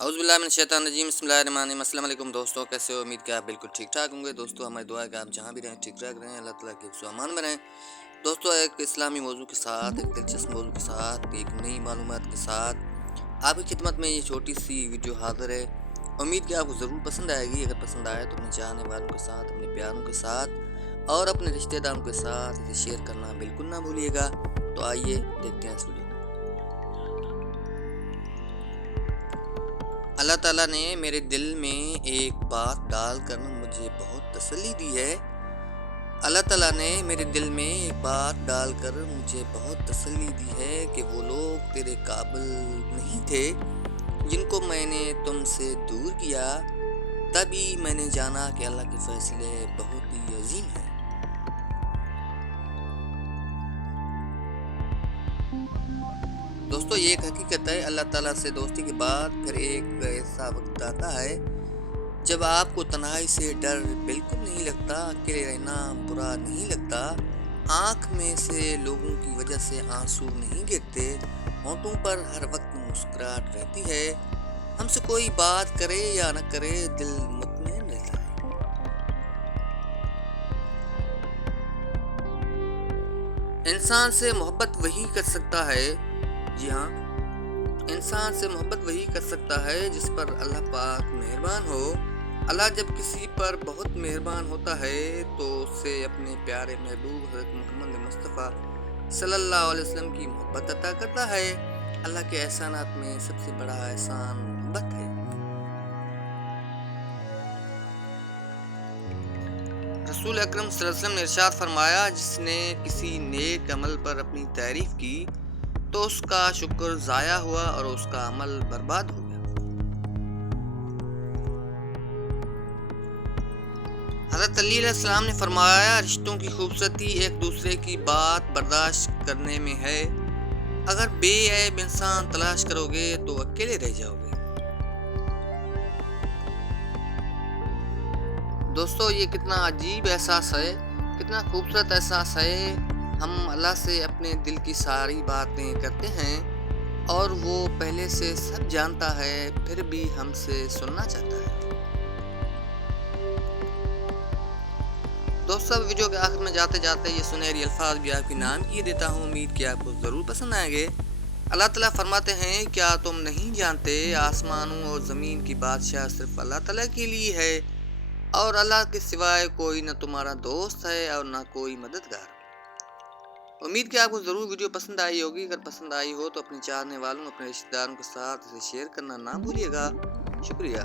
اعوذ باللہ من الشیطان الرجیم بسم اللہ الرحمن الرحیم۔ السلام علیکم دوستوں، کیسے ہو؟ امید کہ آپ بالکل ٹھیک ٹھاک ہوں گے۔ دوستوں ہماری دعا ہے کہ آپ جہاں بھی رہیں ٹھیک ٹھاک رہیں، اللہ تعالیٰ کے حفظ و امان میں رہیں۔ دوستوں ایک اسلامی موضوع کے ساتھ، ایک دلچسپ موضوع کے ساتھ، ایک نئی معلومات کے ساتھ آپ کی خدمت میں یہ چھوٹی سی ویڈیو حاضر ہے۔ امید کہ آپ کو ضرور پسند آئے گی۔ اگر پسند آئے تو اپنے چاہنے والوں کے ساتھ، اپنے پیاروں کے ساتھ اور اپنے رشتہ داروں کے ساتھ اسے شیئر کرنا بالکل نہ بھولیے گا۔ تو آئیے دیکھتے ہیں اس ویڈیو کو۔ اللہ تعالیٰ نے میرے دل میں ایک بات ڈال کر مجھے بہت تسلی دی ہے۔ اللہ تعالیٰ نے میرے دل میں ایک بات ڈال کر مجھے بہت تسلی دی ہے کہ وہ لوگ تیرے قابل نہیں تھے جن کو میں نے تم سے دور کیا۔ تبھی میں نے جانا کہ اللہ کے فیصلے بہت ہی عظیم ہیں۔ دوستو یہ ایک حقیقت ہے، اللہ تعالیٰ سے دوستی کے بعد پھر ایک ایسا وقت آتا ہے جب آپ کو تنہائی سے ڈر بالکل نہیں لگتا، اکیلے رہنا برا نہیں لگتا، آنکھ میں سے لوگوں کی وجہ سے آنسو نہیں گرتے، ہونٹوں پر ہر وقت مسکراہٹ رہتی ہے، ہم سے کوئی بات کرے یا نہ کرے دل مطمئن رہتا ہے۔ انسان سے محبت وہی کر سکتا ہے، جی ہاں، انسان سے محبت وہی کر سکتا ہے جس پر اللہ پاک مہربان ہو۔ اللہ جب کسی پر بہت مہربان ہوتا ہے تو اس سے اپنے پیارے محبوب حضرت محمد مصطفیٰ صلی اللہ علیہ وسلم کی محبت عطا کرتا ہے۔ اللہ کے احسانات میں سب سے بڑا احسان محبت ہے۔ رسول اکرم صلی اللہ علیہ وسلم نے ارشاد فرمایا، جس نے کسی نیک عمل پر اپنی تعریف کی تو اس کا شکر ضائع ہوا اور اس کا عمل برباد ہو گیا۔ حضرت علی علیہ السلام نے فرمایا، رشتوں کی خوبصورتی ایک دوسرے کی بات برداشت کرنے میں ہے۔ اگر بے عیب انسان تلاش کرو گے تو اکیلے رہ جاؤ گے۔ دوستو یہ کتنا عجیب احساس ہے، کتنا خوبصورت احساس ہے۔ ہم اللہ سے اپنے دل کی ساری باتیں کرتے ہیں اور وہ پہلے سے سب جانتا ہے، پھر بھی ہم سے سننا چاہتا ہے۔ دوستو ویڈیو کے آخر میں جاتے جاتے یہ سنہری الفاظ بھی آپ کے نام کیے دیتا ہوں، امید کہ آپ کو ضرور پسند آئیں گے۔ اللہ تعالیٰ فرماتے ہیں، کیا تم نہیں جانتے آسمانوں اور زمین کی بادشاہ صرف اللہ تعالیٰ کے لیے ہے اور اللہ کے سوائے کوئی نہ تمہارا دوست ہے اور نہ کوئی مددگار۔ امید کہ آپ کو ضرور ویڈیو پسند آئی ہوگی۔ اگر پسند آئی ہو تو اپنے چاہنے والوں، اپنے رشتہ داروں کے ساتھ اسے شیئر کرنا نہ بھولیے گا۔ شکریہ۔